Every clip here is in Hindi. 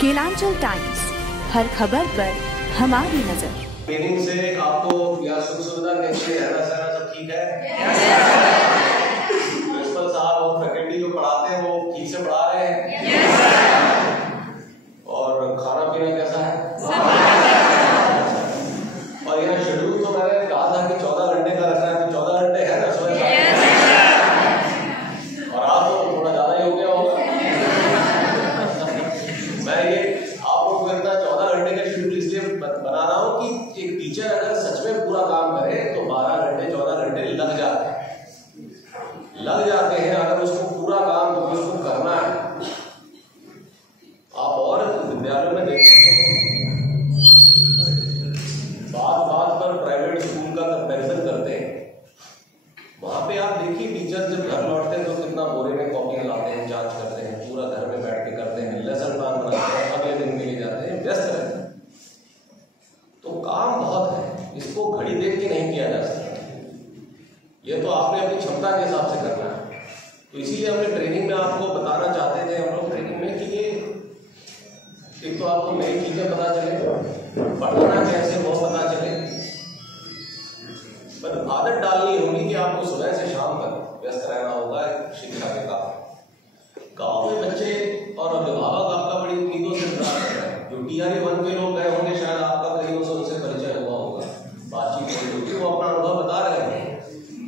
केलांचल टाइम्स, हर खबर पर हमारी नजर। ट्रेनिंग से आपको या सुख सुविधा कैसे रहना सहना सब ठीक है? प्रिंसिपल साहब और फैकल्टी जो पढ़ाते हैं वो ठीक से पढ़ा रहे हैं? और खाना पीना कैसा है? और यहाँ शेड्यूल तो मैंने कहा था कि 14 घंटे का रखना है, तो 14 घंटे है ना सुबह? और आज तो थोड़ा ज्यादा ही हो गया होगा। मैं ये आप लोग को इतना 14 घंटे का शेड्यूल इसलिए बना रहा हूँ कि एक टीचर अगर सच में पूरा काम करे तो 12 घंटे 14 घंटे लग जाते हैं अगर उसको पूरा काम तो उसको करना है। आप और विद्यालयों में देख सकते हैं, बात पर प्राइवेट स्कूल का कंपैरिजन करते हैं। वहां पे आप देखिए टीचर जब घर लौटते हैं तो कितना बोरे में कॉपियां लाते हैं, जांच करते हैं, पूरा घर में बैठ के करते हैं, लेसन प्लान बनाते हैं, अगले दिन के लिए जाते हैं, व्यस्त रहते हैं। तो काम बहुत है, इसको घड़ी देख के नहीं किया जा सकता। ये तो आपने अपनी क्षमता के हिसाब से करना है। तो इसीलिए हमने ट्रेनिंग में आपको बताना चाहते थे हम लोग ट्रेनिंग में कि ये एक तो आपको नई चीजें पता चले, पढ़ाना कैसे वो पता चले, पर आदत डालनी होगी कि आपको सुबह से शाम तक व्यस्त रहना होगा शिक्षा के काम। गांव में बच्चे और अभिभावक आपका बड़ी उम्मीदों से इंतजार कर रहे हैं। जो TRA 1 के लोग गए होंगे शायद आपका कहीं से उनसे परिचय हुआ होगा, बातचीत हुई होगी, वो अपना अनुभव बता रहे हैं।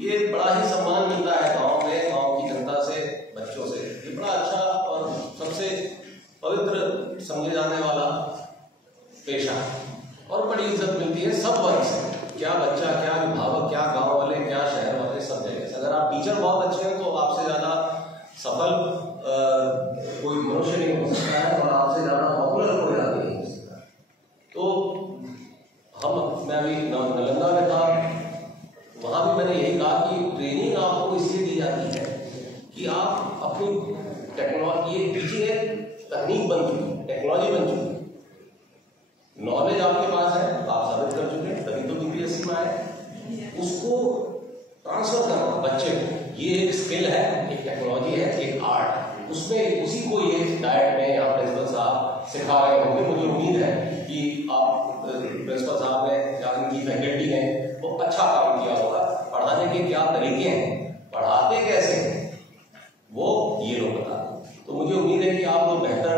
ये बड़ा ही सम्मान मिलता है गाँव में, गाँव की जनता से, बच्चों से। ये बड़ा अच्छा और सबसे पवित्र समझे जाने वाला पेशा और बड़ी इज्जत मिलती है सब वर्ग से। क्या बच्चा, क्या अभिभावक, क्या गांव वाले, क्या शहर वाले, सब जगह से। अगर आप टीचर बहुत अच्छे हैं तो आपसे ज्यादा सफल कोई मनुष्य नहीं हो सकता है और आपसे ज्यादा पॉपुलर कोई आदमी नहीं हो सकता। तो मैं अभी नालंदा में था, वहां भी मैंने यही कहा कि ट्रेनिंग आपको इसलिए दी जाती है कि आप अपनी टेक्नोलॉजी, ये टीचिंग एक तकनीक बन चुकी, टेक्नोलॉजी बन चुकी, नॉलेज आपके पास है, आप साबित कर चुके हैं, तभी तो BPSC में आए। उसको ट्रांसफर करना बच्चे को, ये एक स्किल है, एक टेक्नोलॉजी है, एक आर्ट है, उसमें उसी को ये डायट में या प्रिंसिपल साहब सिखा रहे होंगे। मुझे उम्मीद है कि आप प्रिंसिपल साहब ने या उनकी फैकल्टी ने वो अच्छा काम किया होगा। पढ़ाने के क्या तरीके हैं, पढ़ाते कैसे हैं, वो ये लोग बता दें। तो मुझे उम्मीद है कि आप लोग बेहतर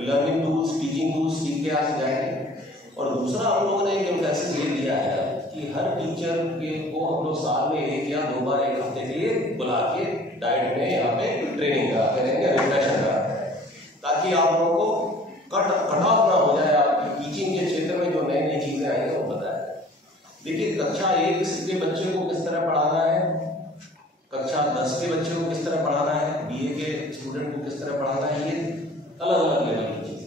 लर्निंग टूल्स, टीचिंग टूल्स सीख के आज जाएंगे। और दूसरा हम लोगों ने एक एम्फेसिस ये दिया है कि हर टीचर को हम लोग साल में 1 या 2 बार 1 हफ्ते के लिए बुला के डाइट में यहाँ पे ट्रेनिंग कराते रहेंगे, रिफ्रेशन कराते हैं, ताकि आप लोगों को कट ऑफ ना हो जाए। आपकी टीचिंग के क्षेत्र में जो नई नई चीजें आई हैं वो बताएं। देखिए कक्षा 1 के बच्चे को किस तरह पढ़ाना है, कक्षा 10 के बच्चे को किस तरह पढ़ाना है, BA के स्टूडेंट को किस तरह पढ़ाना है, ये अलग अलग लेवल की चीजें।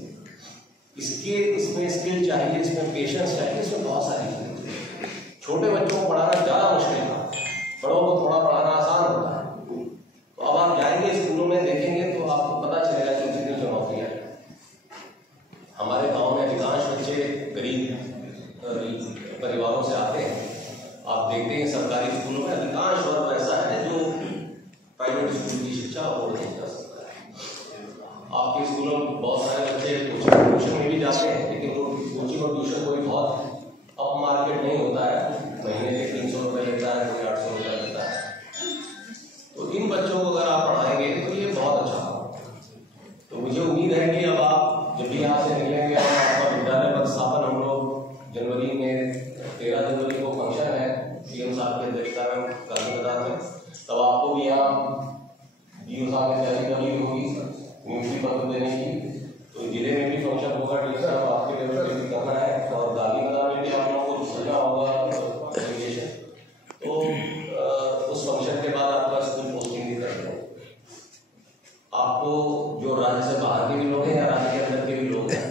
इसमें स्किल चाहिए, इसमें पेशेंस चाहिए, इसमें बहुत सारी चीजें। छोटे बच्चों को पढ़ाना ज्यादा मुश्किल है, बड़ों को थोड़ा पढ़ाना आसान होता है। तो अब आप जाएंगे स्कूलों में देखेंगे तो आपको पता चलेगा कि कितनी चुनौतियां हैं। हमारे गांव में अधिकांश बच्चे गरीब परिवारों से आते हैं। आप देखते हैं सरकारी स्कूलों में अधिकांश वर्ग ऐसा है जो प्राइवेट स्कूल की शिक्षा अफोर्ड नहीं कर सकता है। आपके स्कूलों में बहुत सारे बच्चे कोचिंग ट्यूशन में भी जाते हैं, लेकिन वो कोचिंग और ट्यूशन कोई बहुत अप मार्केट नहीं होता है, महीने के 300 रुपये लेता है, कोई 800 रुपये लेता है। तो इन बच्चों को अगर आप पढ़ाएंगे तो ये बहुत अच्छा होगा। तो मुझे उम्मीद है कि अब आप जब भी यहाँ से निकलेंगे, आपका विद्यालय पदस्थापन हम लोग जनवरी में 13 जनवरी को फंक्शन है CM साहब की अध्यक्षता में गांधी मैदान में, तब आपको भी यहाँ DO साहब ने तैयारी करनी होगी नियुक्ति पत्र देने की। तो जिले में भी फंक्शन होगा, टीचर साहब आपके लेवल पे भी करना है, और गांधी मैदान में भी आप लोगों को सजा होगा एजुकेशन। तो उस फंक्शन के बाद आपका स्कूल पोस्टिंग भी कर देंगे। आपको जो राज्य से बाहर के भी लोग हैं या राज्य के अंदर के भी लोग हैं,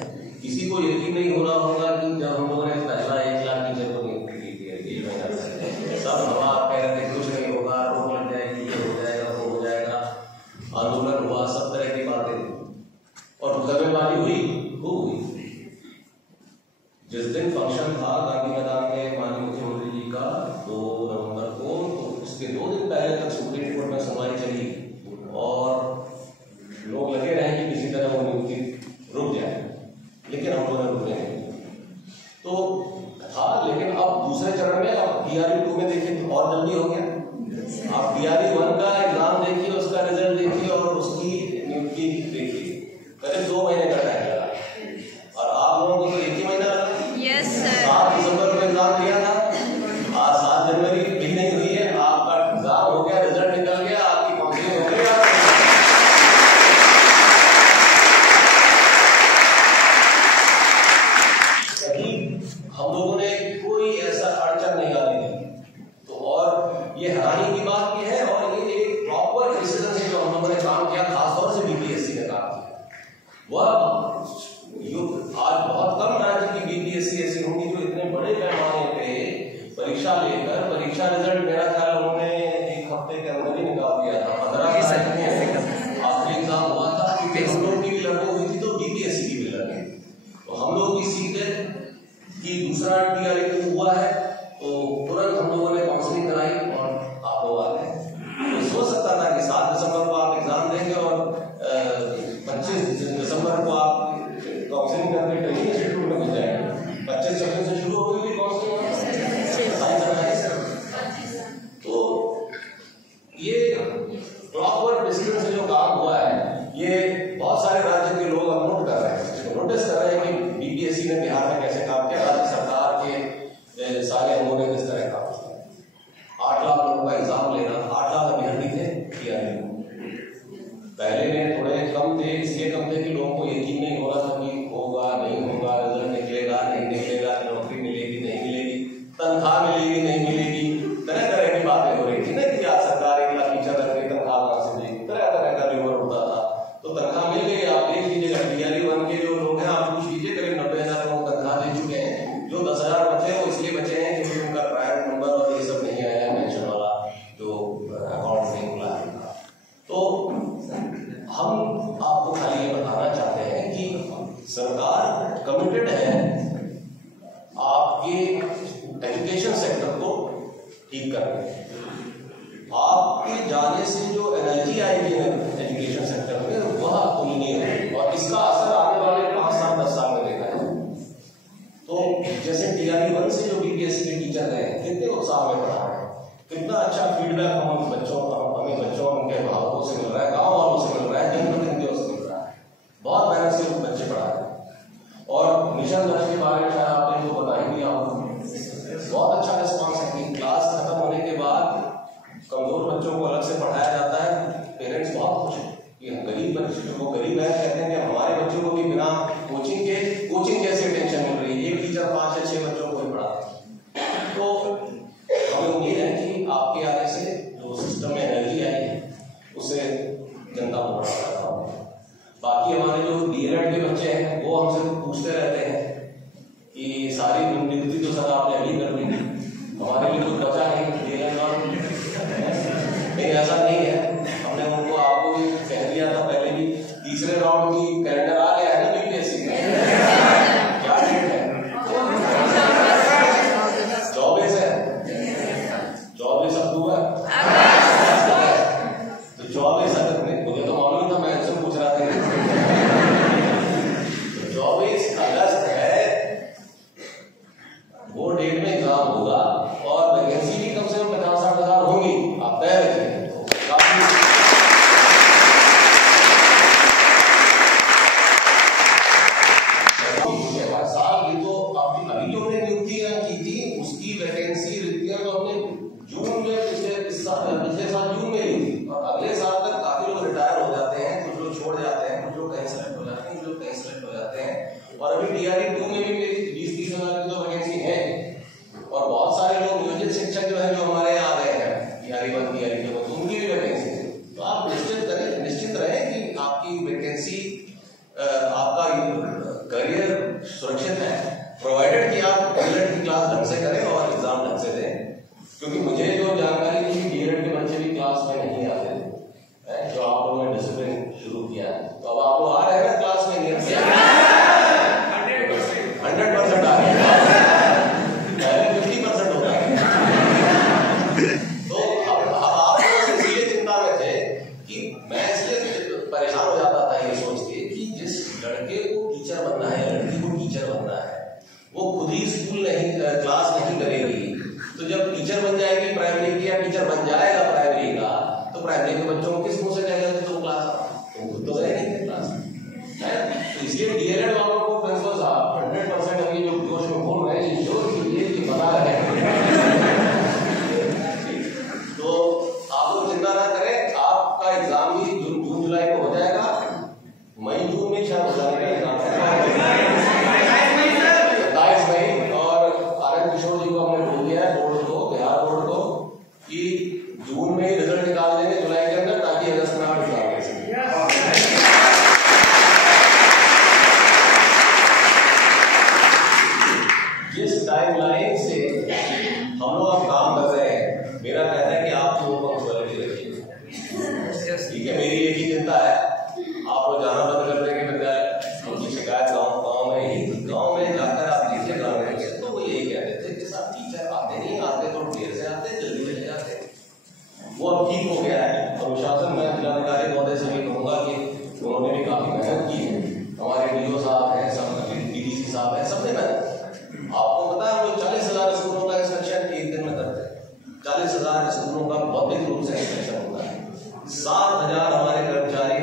किसी को यकीन नहीं हो रहा होगा कि जब हम लोगों ने पहला 1 लाख टीचर को नियुक्ति दी थी, सब हवा कह रहे थे कुछ नहीं होगा, रोक लग जाएगी, ये हो जाएगा, वो हो जाएगा, आंदोलन हुआ, सब तरह की बातें हुई और दबेबाजी हुई, खूब हुई। आज बहुत कम राज्य की बीपीएससी ऐसी होंगी जो इतने बड़े पैमाने पे परीक्षा लेकर परीक्षा रिजल्ट मेरा ख्याल उन्होंने एक हफ्ते के अंदर ही निकाल दिया था। 15 तारीख को आखिरी एग्जाम हुआ था, क्योंकि हम लोग की भी लर्निंग हुई थी तो बीपीएससी की भी लर्निंग। तो हम लोग की सीटें की दूसरा टीआरई हुआ है तो तुरंत हम लोगों ने काउंसलिंग कराई और आप लोग आ गए। तो सोच सकता था कि 7 दिसंबर को आप एग्जाम देंगे और 25 दिसंबर को आप काउंसलिंग करके ट्रेनिंग इंस्टीट्यूट में घुस जाएंगे। 25 सेकंड से शुरू होगी भी काउंसलिंग। तो ये प्रॉपर डिसीजन से जो काम हुआ है ये बहुत सारे राज्य के लोग अब नोट कर रहे हैं, नोटिस कर रहे हैं कि बीपीएससी ने बिहार में कैसे काम किया, राज्य सरकार के सारे अंगों ने किस तरह काम किया। 8 लाख लोगों का एग्जाम लेना, 8 लाख अभ्यर्थी थे पहले में थोड़े कम थे, इसलिए कम थे कि लोगों को यकीन नहीं हो रहा था कि होगा नहीं होगा, रिजल्ट निकलेगा नहीं निकलेगा, नौकरी मिलेगी नहीं मिलेगी, तनख्वाह मिलेगी नहीं मिलेगी, तरह तरह की बातें हो रही थी ना कि आज सरकार 1 लाख टीचर रखने तनख्वाह कहां से देगी, तरह तरह का रिवर उठता था। तो तनख्वाह मिल गई, आप देख लीजिएगा टीआरई 1 के जो लोग हैं आप पूछ लीजिए करीब 90,000 लोग तनख्वाह दे चुके हैं। जो 10,000 बचे वो इसलिए बचे हैं क्योंकि उनका प्राइवेट नंबर और ये सब नहीं आया, पेंशन वाला जो अकाउंट नहीं खुला है। तो हम आपको खाली ये बताना चाहते हैं कि सरकार कमिटेड है आपके एजुकेशन सेक्टर को ठीक करने। आपके जाने से जो एनर्जी आएगी एजुकेशन सेक्टर में वह तुलनीय है और इसका असर आने वाले 5 साल 10 साल में देखा है। तो जैसे टीआरई 1 से जो बीपीएससी के टीचर गए कितने उत्साह में पढ़ा रहे हैं, कितना अच्छा फीडबैक हमें बच्चों उनके अभिभावकों से मिल रहा है, गाँव वालों से मिल रहा है, जनप्रतिनिधियों से मिल रहा है। बहुत मेहनत से बच्चे पढ़ा रहे हैं। और मिशन लक्ष्य के बारे में शायद आपने इनको बता ही दिया होगा, बहुत अच्छा रिस्पॉन्स है कि क्लास खत्म होने के बाद कमजोर बच्चों को अलग से पढ़ाया जाता है। पेरेंट्स बहुत खुश हैं कि गरीब बच्चों को, गरीब है कहते हैं कि हमारे बच्चों को भी बिना कोचिंग जैसी टेंशन मिल रही है, एक टीचर 5 या 6 बच्चों को ही पढ़ाता है। तो हमें उम्मीद है कि आपके आने से जो सिस्टम में एनर्जी आई है उसे जनता को बढ़ाना होगा। बाकी हमारे जो डीएलएड के बच्चे हैं वो हमसे पूछते रहते हैं कि सारी नियुक्ति तो सर आपने अभी कर दी, हमारे लिए कुछ बचा नहीं डीएलएड और नहीं, ऐसा नहीं है। हमने उनको आपको भी कह दिया था पहले भी, तीसरे राउंड की कैलेंडर आ गया है ना बीपीएससी में। क्या डेट है? 24 है, 24 अक्टूबर। तो 24 अगस्त में मुझे तो मालूम था, मैं इससे पूछ रहा था। 24 अगस्त है वो डेट में एग्जाम होगा और वैकेंसी भी कम से कम 50-60 हजार होंगी। आप तय रखें साल की तो अभी जो हमने नियुक्तियां की थी उसकी वैकेंसी रिक्तियां तो हमने जून में पिछले साल जून में ली थी और अगले साल तक काफी लोग रिटायर हो जाते हैं, कुछ लोग छोड़ जाते हैं, कुछ लोग कहीं सेलेक्ट हो जाते हैं, कुछ लोग कहीं सेलेक्ट हो जाते हैं। और अभी टीआरई 2 में भी मेरी 20-30 हजार की तो वैकेंसी है और बहुत सारे लोग नियोजित शिक्षक जो है जो हमारे यहाँ आ गए हैं टीआरई 1 टीआरई 2 में, उनकी भी वैकेंसी है। तो आप निश्चित रहे कि आपकी वैकेंसी, आपका करियर सुरक्षित है, प्रोवाइडेड कि आप डीएलएड की क्लास ढंग से करें और एग्जाम ढंग से दें। क्योंकि मुझे जो जानकारी थी डीएलएड के बच्चे भी क्लास में नहीं आते थे, जो आप लोगों ने डिसिप्लिन शुरू किया है। तो अब आप लोग आ रहे हैं ना क्लास में? 100% आ रहे हैं, पहले 50% होता है। तो अब आप लोग इसलिए चिंता में थे कि मैं इसलिए परेशान हो जाता था ये सोच के कि जिस लड़के को टीचर बनना है, लड़की को टीचर बनना है, वो खुद ही स्कूल नहीं क्लास नहीं करेगी। तो जब टीचर बन जाएगी प्राइमरी की या टीचर बन जाएगा प्राइमरी का, तो प्राइमरी के बच्चों को किस मुंह से कहेगा कि तुम क्लास आओ, तुम खुद तो गए नहीं थे क्लास में। तो इसलिए डीएलएड वालों को प्रिंसिपल साहब 100% हम ये जो जोश में बोल रहे हैं इंश्योर कीजिए कि बना रहे। तो आप लोग चिंता ना करें, आपका एग्जाम भी जून जुलाई को हो जाएगा, मई जून में शायद हो जाएगा एग्जाम 27 मई। और आनंद किशोर जी को हमने बोल दिया है बोर्ड को, बिहार बोर्ड को, कि जून में ही रिजल्ट निकाल देंगे जुलाई के अंदर, ताकि अगस्त में आप एग्जाम दे सकें। ठीक है, मेरी एक ही चिंता है, आप लोग जाना बंद कर देंगे विद्यालय, उनकी शिकायत गाँव में जाकर आप टीचर लगाएंगे तो वो यही कहते थे कि साहब टीचर आते नहीं, आते तो देर से आते, जल्दी चले जाते। वो अब ठीक हो गया है। अनुशासन में जिलाधिकारी महोदय से ये कहूँगा कि उन्होंने भी काफी मेहनत की है, हमारे डीओ साहब हैं, सब डीडीसी साहब हैं, सबने मेहनत। आपको पता है वो 40,000 स्कूलों का इंस्पेक्शन एक दिन में करते हैं, 40,000 स्कूलों का भौतिक रूप से इंस्पेक्शन होता है। 7,000 हमारे कर्मचारी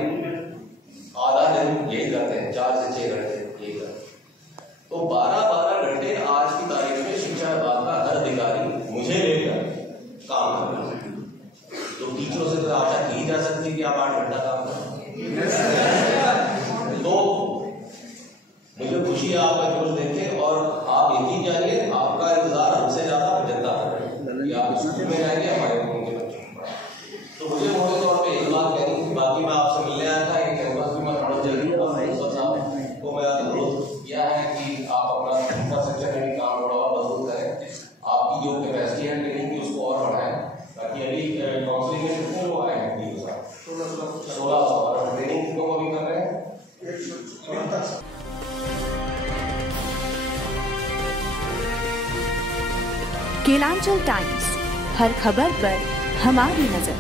आधा दिन यही करते हैं, 4 से 6 घंटे यही करते हैं। तो 12-12 घंटे आज की तारीख में शिक्षा विभाग का हर अधिकारी मुझे लेकर काम कर रहा है। तो टीचरों से तो आशा की जा सकती है कि आप 8 घंटा काम करें। तो मुझे खुशी है आपका जोश देखे, और आप यकीन जानिए आपका इंतजार हमसे ज्यादा जनता कर रही है। आप स्कूल में जाएंगे हमारे उनके बच्चों को। तो मुझे मोटे तौर पे एक बात कहनी थी, बाकी मैं आपसे मिलने आया था, एक कैंपस भी मैं थोड़ा जल्दी को मैं अनुरोध किया है कि आप अपना इंफ्रास्ट्रक्चर में भी काम थोड़ा मजबूत करें, आपकी जो कैपेसिटी है ट्रेनिंग की उसको और बढ़ाएं, ताकि अभी काउंसलिंग में कितने लोग आए हैं 1600 और ट्रेनिंग कितनों को भी कर रहे हैं। केलांचल टाइम्स, हर खबर पर हमारी नजर।